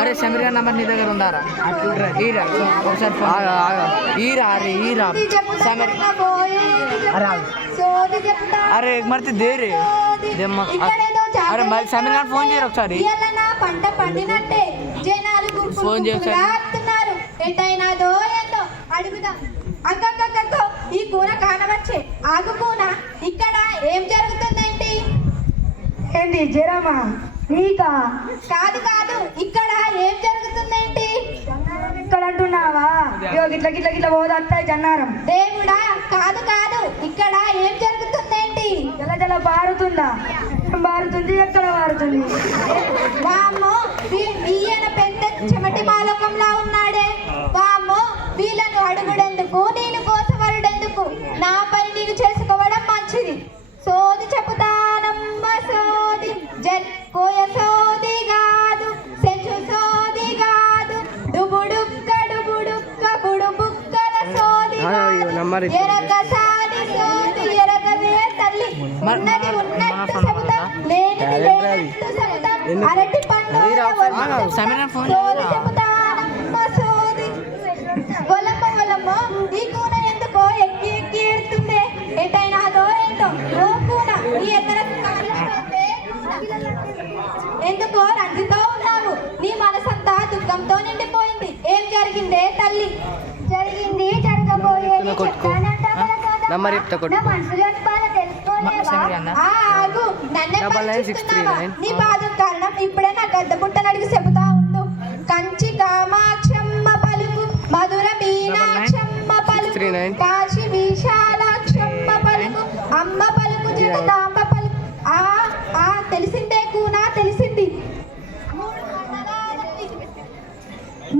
అరే సమీర్ గారి నంబర్ నీ దగ్గర ఉందారా? ఒకసారి ఈరా సమీర్. అరే మరితే దేరే అరే మరి సమీర్ గారు ఫోన్ చేయరు ఒకసారి. పంట పండినట్టే జనాలు ఫోన్ చేస్తున్నారు. ఎటైనాదో ఏందో అడుగుదాం. అక్కక్కక్కో ఈ కూర కానవచ్చే. ఆగు కూన, ఇక్కడ ఏం జరుగుతుందేంటి? ఏంటి జ్వరమా నీకా? కాదు కాదు, ఇక్కడ ఏం జరుగుతుందేంటి? ఇక్కడ అంటున్నావా? గిట్ల గిట్ల గిట్ల పోదత్తాయి జన్నారం. దేవుడా, కాదు కాదు, ఇక్కడ ఏం జరుగుతుందేంటి? జల జల పారుతుందా? పారుతుంది, ఎక్కడ పారుతుంది? వామ్మో, ఈయన పెద్ద చెమటి మాలోకంలా ఉన్నాడే. వామ్మో, వీళ్ళను అడుగుడెందుకు, నేను కోసవరుడెందుకు? నా పని నేను చేసుకోవడం మంచిది. సోది చెబుతానమ్మ సోది, కోయ సోది కాదు, సెంచు సోది కాదు, డుబుడుక్క డుబుడుక్క బుడుబుక్కల సోది ఎరగసాని సోది ఎరగవే తల్లి. ఉన్నది ఉన్నట్టు చెబుతా, లేనిది లేనట్టు చెబుతా. అరటి పండు సోది చెబుతానమ్మ సోది. ఒలమ్మ ఒలమ్మ, ఈ కూన ఎందుకో ఎక్కి ఎక్కి ఏడుతుందే. ఎటైనాదో ఏంటో ఓ కూన, ఈ ఎత్తర ఎందుకో రంజితో ఉన్నావు. నీ మనసంతా దుఃఖంతో నిండిపోయింది. ఏం జరిగిందే తల్లి? జరిగింది జరగబోయేది ఆగు, నన్నే పరీక్షిస్తున్నావా? నీ బాధ కారణం ఇప్పుడే నా గద్ద పుట్టను అడిగి చెబుతా ఉండు. కంచి కామాక్షమ్మ పలుకు, మధుర మీనాక్షమ్మ పలుకు, కాశీ విశాలాక్షమ్మ పలుకు, అమ్మ పలుకు, జగదాంబ పలుకు. తెలిసిందే కూనా, తెలిసింది.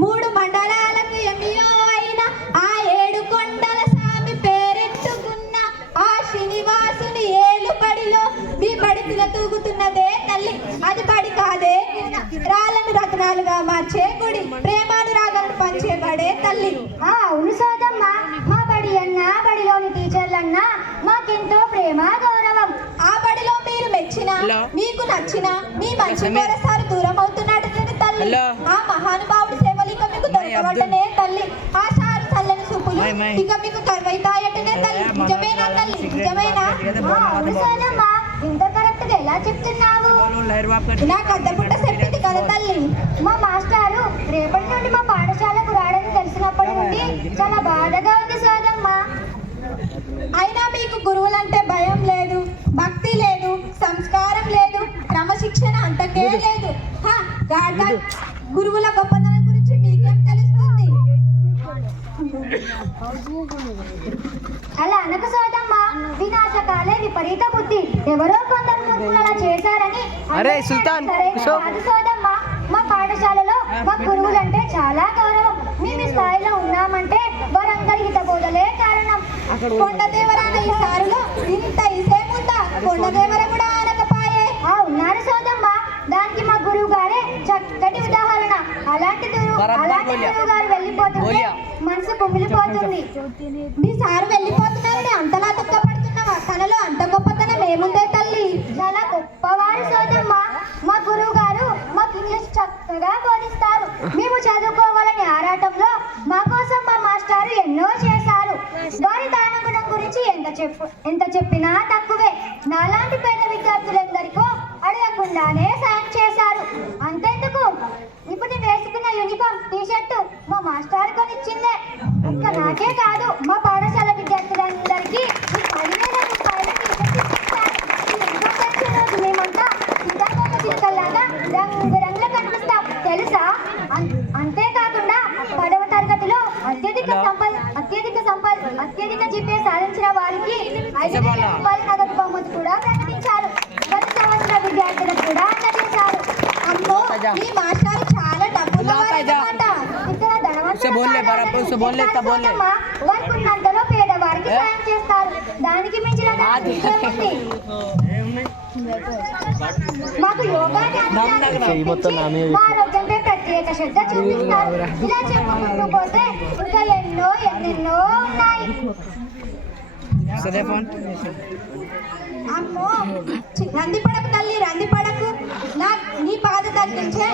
మూడు మండలాలకు ఎంఈఓ అయిన ఆ 7 కొండల స్వామి పేరెత్తుకున్న ఆ శ్రీనివాసుని ఏలుబడిలో మీ బడిపిల తూగుతున్నదే తల్లి. అది బడి కాదే, రాళ్ళను రత్నాలుగా మార్చే గుడి, ప్రేమానురాగాలను పంచేబడే తల్లి. అవును సోదమ్మ, మా బడి అన్నా, బడిలోని టీచర్లన్నా మాకెంతో ప్రేమ గౌరవం. ఆ బడిలో మీరు మెచ్చిన, మీకు నచ్చిన మీ మంచి కోరసారు దూరం అవుతున్నాడు తల్లి. ఆ మహానుభావుడి సేవలు ఇక మీకు దొరకవటనే తల్లి. ఆ సారు చల్లని చూపులు ఇక మీకు కరువైతాయటనే తల్లి. నిజమేనా తల్లి, నిజమేనా? అవును సోదమ్మ, ఇంత కరెక్ట్ గా ఎలా చెప్తున్నావు? నా గద్ద పుట్ట చెప్పింది కదా తల్లి. మా మాస్టారు రేపటి నుండి మా పాఠశాలకు రావడానికి తెలిసినప్పటి నుండి చాలా బాధగా ఉంది సోదమ్మ. అయినా మీకు గురువులంటే భయం లేదు, భక్తి లేదు, సంస్కారం లేదు, క్రమశిక్షణ అంతకే లేదు. గురువుల గొప్పతనం గురించి మీకేం తెలుస్తుంది? అలా అనక సోదమ్మ, వినాశకాలే విపరీత బుద్ధి. ఎవరో కొందరు మూర్ఖులు అలా చేశారని కాదు సోదమ్మ. మా పాఠశాలలో మా గురువులంటే చాలా గౌరవం. మేము ఈ స్థాయిలో ఉన్నామంటే వారందరి హిత బోధలే కారణం. కొండదేవరాన ఈ సారులో ఇంత ఇసేముందా? కొండదేవర కూడా అనకపాయే. ఉన్నారు సోదమ్మ, దానికి మా గురువు గారే చక్కటి ఉదాహరణ. అలాంటి గురువు గారు వెళ్ళిపోతుంటే మనసు కుమిలిపోతుంది. మీ సారు వెళ్ళిపోతున్నారని అంతలా దుఃఖపడుతున్నావా? తనలో అంత గొప్పతనం ఏముందే తల్లి? చాలా గొప్పవారు సోదమ్మ. మా గురువు గారు మాకు ఇంగ్లీష్ చక్కగా బోధిస్తారు. మేము చదువుకోవాలని ఆరాటంలో మా కోసం మా మాస్టారు ఎన్నో చేశారు. వారి దానగుణం గురించి ఎంత చెప్పినా తక్కువే. నాలాంటి పేద విద్యార్థులందరికీ అడగకుండానే సాయం చేశారు. అంతెందుకు, ఇప్పుడు నేను వేసుకున్న యూనిఫామ్ టీషర్టు మా మాస్టర్ కొనిచ్చిందే. ఒక్క నాకే కాదు, మా పాఠశాల విద్యార్థులందరికీ 10,000 రూపాయల టీషర్ట్ ఇచ్చారు. రోజు మేమంతా సీతాకోక చిలుకల్లాగా రంగురంగులు కనిపిస్తాం తెలుసా? అంతేకాకుండా 10వ తరగతిలో అత్యధిక జీపీ సాధించిన వారికి 5,000 రూపాయల నగదు బహుమతి కూడా ప్రకటించారు. గత సంవత్సర విద్యార్థులకు కూడా అందజేశారు. అమ్మో, మీ మాస్టారు చాలా డబ్బున్నవారన్నమాట. ఇక్కడ వర్కున్నంతలో పేదవారికి సాయం చేస్తారు. దానికి మించిన మాకు యోగా ఆరోగ్యంపై ప్రత్యేక శ్రద్ధ చూపిస్తారు. ఇలా చెప్పుకుంటూ పోతే ఇంకా ఎన్నెన్నో ఉన్నాయి. అమ్మో, రంది పడకు తల్లి, రంది పడకు. నీ బాధ తగ్గించే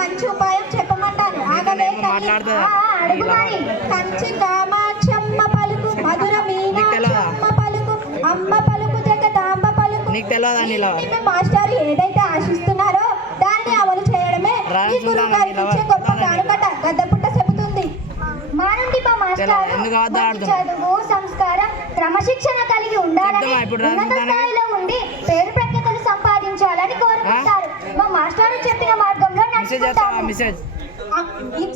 మంచి ఉపాయం చెప్పమంటాను. ఆగవే తల్లి. అడుగు మరి. కంచి కామాక్షమ్మ పలుకు, మధుర మీనాక్షమ్మ పలుకు, అమ్మ పలుకు, జగదాంబ పలుకు. నీకు తెలియదా? మీ మాస్టర్ ఏదైతే ఆశిస్తున్నారో దాన్ని అమలు చేయడమే ఈ గురువు గారికి ఇచ్చే గొప్ప కానుకట. గద్దపుట్ట చెబుతుంది. మా నుండి మా మాస్టారు మంచి చదువు, సంస్కారం, క్రమశిక్షణ కలిగి ఉండాలని, ఉన్నత స్థాయిలో ఉండి పేరు ప్రఖ్యాతులు సంపాదించాలని కోరుకుంటారు. మా మాస్టారు చెప్పిన మార్గంలో నడుచుకుంటాము.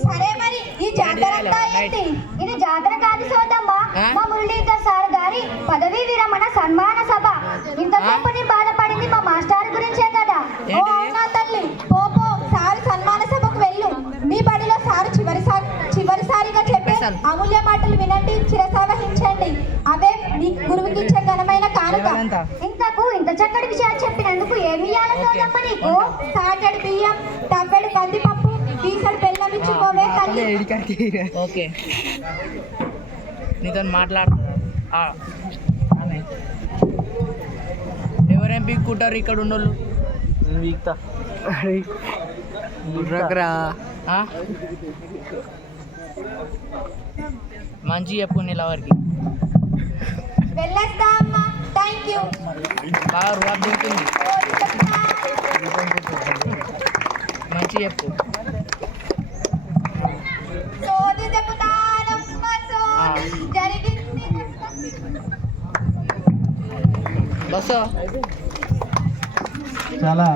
సరే మరి ఈ జాతర అంతా ఏంటి? ఇది జాతర కాదు సోదమ్మ, మా మురళీధర్ సార్ గారి పదవీ విరమణ సన్మాన సభ. ఇంతసేపు బాధపడింది మా మాస్టర్ గురించే కదా. ఓ అవునా తల్లి, పోపో సారు సన్మాన సభకు వెళ్ళు. మీ బడిలో సారు చివరిసారిగా చెప్పే అమూల్య మాటలు వినండి, చిరసావహించండి. అవే మీ గురువుకి ఇచ్చే ఘనమైన కానుక. ఇంతకు ఇంత చక్కటి విషయాలు చెప్పినందుకు ఏమి ఇయ్యాలి సోదమ్మ నీకు? సాటడి బియ్యం, తవ్వెడు కందిపప్పు, పీసడు బెల్లం ఇచ్చిపోవే తల్లి. ఓకే, నీతో మాట్లాడుతున్నా. ఎవరేం పీక్కుంటారు ఇక్కడ ఉన్నోళ్ళు? మంచి చెప్పు నిలవరికి. వెళ్ళేస్తా అమ్మా, థ్యాంక్ యూ. బాగా రువాబ్ దిగుతుంది. మంచి చెప్పు. సోది చెబుతానమ్మ, సోది జరిగింది. బస్సు చాలా